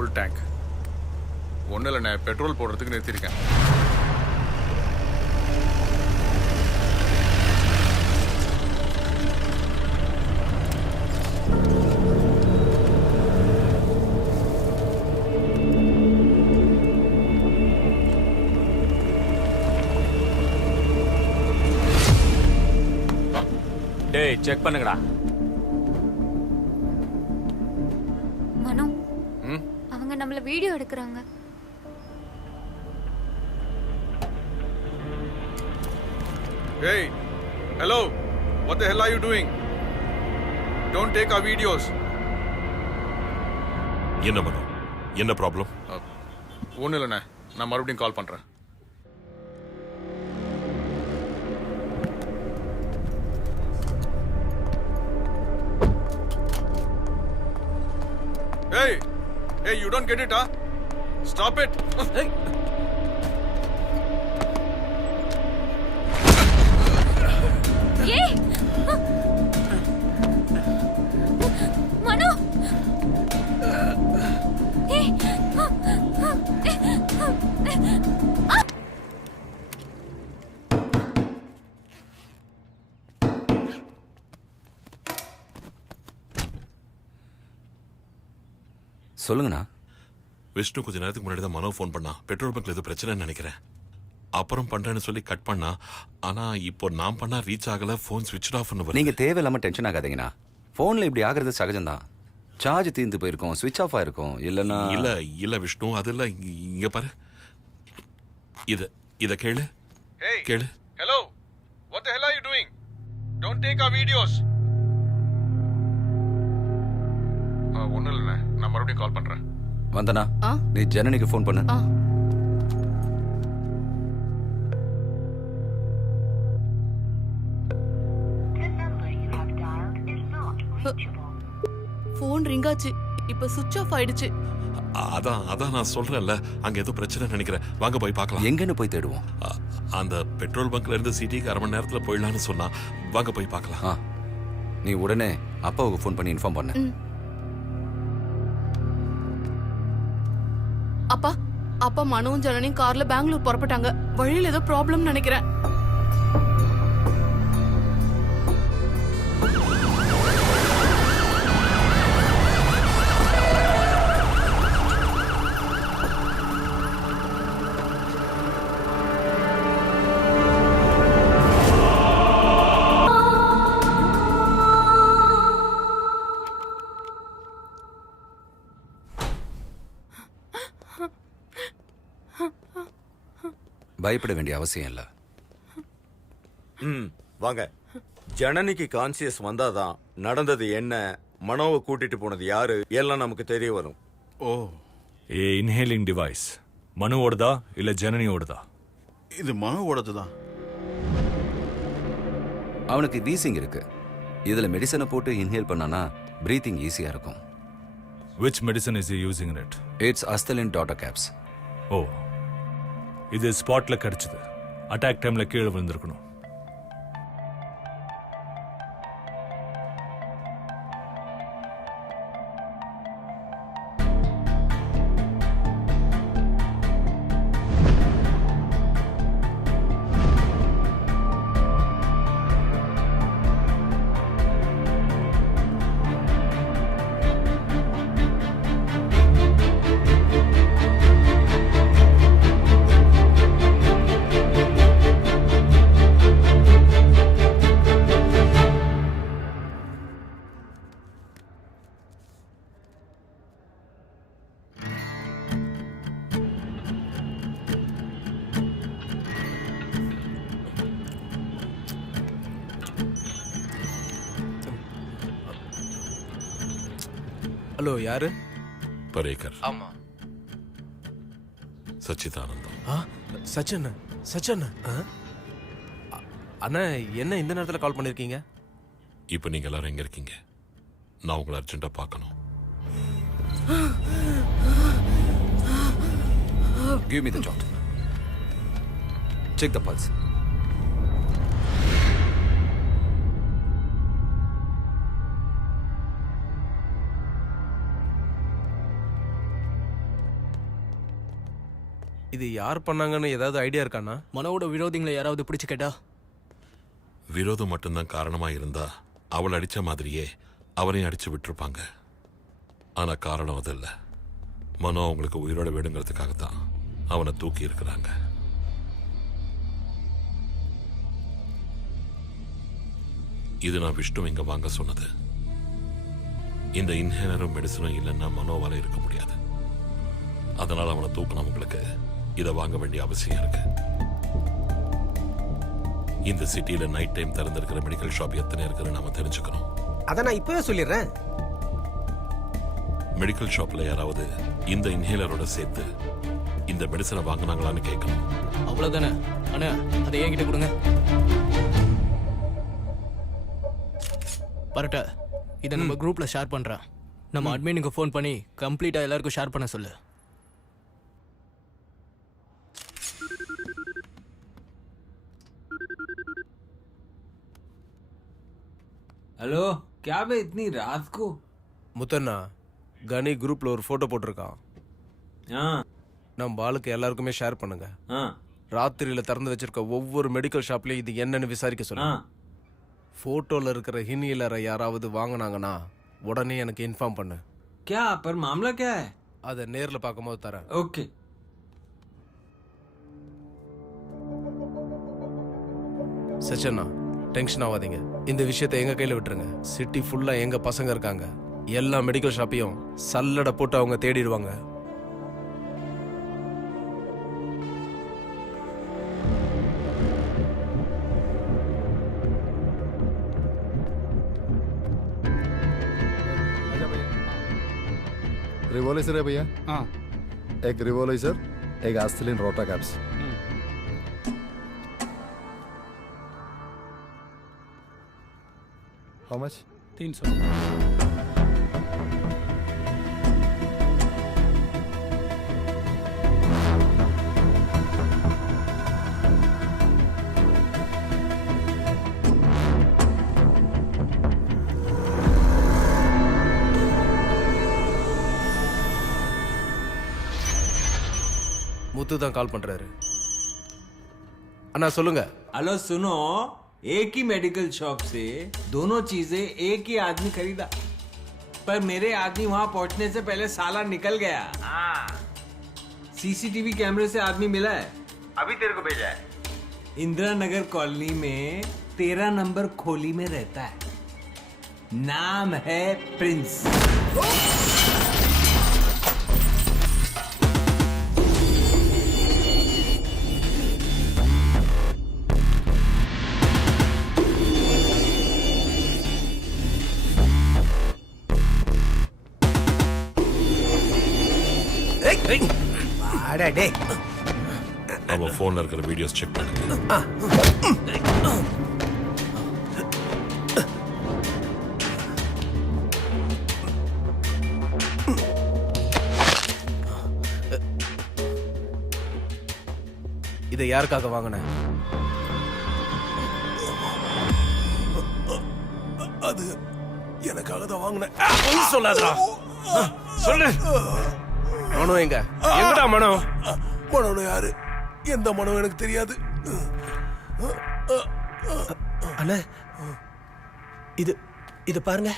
Full tank. ஒன்றும் இல்லை, நான் பெட்ரோல் போடுறதுக்கு நிறுத்தியிருக்கேன். டேய் செக் பண்ணுங்கடா. மனோ, அவங்க நம்மள வீடியோ எடுக்கறாங்க. Hey, hello. What the hell are you doing? Don't take our videos. என்ன பண்ணு? என்ன ப்ராப்ளம்? ஒன்றும் இல்லைண்ணே, நான் மறுபடியும் கால் பண்ணுறேன். Hey, you don't get it, huh? Stop it. Hey. ஏய்! மனோ! ஏய்! சொல்லுங்கண்ணா. விஷ்ணு கொஞ்ச நேரத்துக்கு முன்னாடி தான் மனோ ஃபோன் பண்ணா. பெட்ரோல் பங்க்ல ஏதோ பிரச்சனைன்னு நினைக்கிறேன். அப்புறம் பண்றேன்னு சொல்லி கட் பண்ணா. ஆனா இப்போ நான் பண்ணா ரீச் ஆகல, ஃபோன் ஸ்விட்ச் ஆஃப் பண்ண. நீங்க தேவையில்லாம டென்ஷன் ஆகாதீங்கண்ணா. போன்ல இப்படி ஆகுறது சகஜம்தான். சார்ஜ் தீர்ந்து போயிருக்கும், ஸ்விட்ச் ஆஃப் ஆயிருக்கும். இல்லைன்னா இல்ல விஷ்ணு, அது இல்ல. இங்க பாரு, இத கேளு. Hey. கேளு. Hello. What the hell are you doing? Don't take our videos. ஒன்றும் இல்லைண்ணே, நான் மறுபடியும் கால் பண்ணுறேன். வந்தனா, நீ ஜனனிக்கு ஃபோன் பண்ணு. போன் ரிங் ஆச்சு, இப்ப சுவிட்ச் ஆஃப் ஆயிடுச்சு. அதான் நான் சொல்றேன்ல, அங்க ஏதோ பிரச்சனை நினைக்கிறேன். வாங்க போய் பார்க்கலாம். எங்கன்னு போய் தேடுவோம்? அந்த பெட்ரோல் பங்க்ல இருந்து சிட்டிக்கு 1/2 மணி நேரத்துல போயிடலாம்னு சொன்னா. வாங்க போய் பார்க்கலாம். நீ உடனே அப்பாவுக்கு ஃபோன் பண்ணி இன்ஃபார்ம் பண்ணு. அப்பா மனுவும் ஜனனியும் கார்ல பெங்களூர் புறப்பட்டாங்க. வழியில ஏதோ ப்ராப்ளம் நினைக்கிறேன். பயப்பட வேண்டிய அவசியம் இல்லை. வாங்க. ஜனனிக்கு கான்சியஸ் வந்தாதான் நடந்தது என்ன, மனோவை கூட்டிட்டு போனது யாரு எல்லாம் நமக்கு தெரிய வரும். ஓ, இன்ஹேலிங் டிவைஸ் மனுவோடதா இல்ல ஜனனியோடதா? இது மனோவோடது தான். அவனுக்கு வீசிங் இருக்கு. இதுல மெடிசனை போட்டு இன்ஹேல் பண்ணானா பிரீத்திங் ஈஸியா இருக்கும். Which medicine is he using in it? It's Astelin daughter caps. ஓ, இது ஸ்பாட்ல கிடைச்சது. அட்டாக் டைம்ல கீழே விழுந்திருக்கணும். ஹலோ, யாரு? பரேக்கர். ஆமா. சச்சிதானந்தம். சச்சன் அண்ணா, என்ன இந்த நேரத்தில் கால் பண்ணிருக்கீங்க? இப்போ நீங்க எல்லாரும் எங்க இருக்கீங்க? நான் உங்களை அர்ஜென்ட்டா பார்க்கணும். Give me the jolt. Check the pulse. இது யார் பண்ணாங்கன்னு ஏதாவது ஐடியா இருக்காண்ணா? மனோவோட விரோதிங்களை யாராவது பிடிச்சு கேட்டா? விரோதம் மட்டும்தான் காரணமா இருந்தா அவள் அடிச்ச மாதிரியே அவரையும் அடிச்சு விட்டுருப்பாங்க. ஆனா காரணம் அது இல்ல. மனோ அவங்களுக்கு உயிரோட வேணுங்கிறதுக்காக தான் அவனை தூக்கி இருக்கிறாங்க. இது நான் விஷ்ணு இங்க வாங்க சொன்னது. இந்த இன்ஹேலரும் மெடிசனும் இல்லைன்னா மனோவால இருக்க முடியாது. அதனால அவனை தூக்கணும். உங்களுக்கு இதை வாங்க வேண்டிய அவசியம் இருக்கு. இந்த சிட்டியில நைட் டைம் திறந்திருக்கிற மெடிக்கல் ஷாப் எத்தனை இருக்குன்னு நாம தெரிஞ்சுக்கணும். அதை நான் இப்பவே சொல்லிடுறேன். மெடிக்கல் ஷாப்ல யாராவது இந்த இன்ஹேலரோட சேர்த்து இந்த மெடிசனை வாங்கினாங்களான்னு கேட்கணும். அவ்வளவுதானே அண்ணா, அதை என்கிட்ட கொடுங்க. பரட்டா, இதை நம்ம குரூப்ல ஷேர் பண்றேன். நம்ம அட்மினுக்கு ஃபோன் பண்ணி கம்ப்ளீட்டா எல்லாருக்கும் ஷேர் பண்ண சொல்லு. हेलो, क्या बे इतनी रात को? முத்தண்ணா, கனி குரூப்ல ஒரு போட்டோ போட்டிருக்கான். हाँ நம்ம ஆளுக்கு எல்லாருக்குமே ஷேர் பண்ணுங்க. हाँ ராத்திரியில திறந்து வச்சிருக்க ஒவ்வொரு மெடிக்கல் ஷாப்லயும் இது என்னன்னு விசாரிக்க சொல்லுங்க. हाँ போட்டோல இருக்கிற ஹின்ஹீலரை யாராவது வாங்கினாங்கன்னா உடனே எனக்கு இன்ஃபார்ம் பண்ணு. क्या पर मामला क्या है? அதை நேர்ல பார்க்கும்போது தரேன். ओके. சச்சண்ணா, டென்ஷன் ஆகாதீங்க. இந்த விஷயத்தை எங்க கையில விட்டுருங்க. சிட்டி ஃபுல்லா எங்க பசங்க இருக்காங்க. எல்லா மெடிக்கல் ஷாப்பையும் சல்லடை போட்டு அவங்க தேடிடுவாங்க. रिवॉल्यूशन है भैया। हाँ, एक रिवॉल्यूशन, एक आस्थिलिन रोटा कैप्स। How much? 300. முத்து தான் கால் பண்றாரு. அண்ணா சொல்லுங்க. हेलो सुनो, एक ही मेडिकल शॉप से दोनों चीजें एक ही आदमी खरीदा, पर मेरे आदमी वहां पहुंचने से पहले साला निकल गया. सीसीटीवी कैमरे से आदमी मिला है, अभी तेरे को भेजा है. इंदिरा नगर कॉलोनी में 13 नंबर खोली में रहता है. नाम है प्रिंस. அவன் போன்ல இருக்கிற வீடியோஸ் செக் பண்ணுங்க. இதை யாருக்காக வாங்கின? அது எனக்காக தான் வாங்கினேன். சொல்லாதடா. சொல்லு. மனோ எங்க? எங்கடா மனோ? மனோ யாரு? எந்த மனோ எனக்கு தெரியாது. அண்ணா, இது பாருங்க.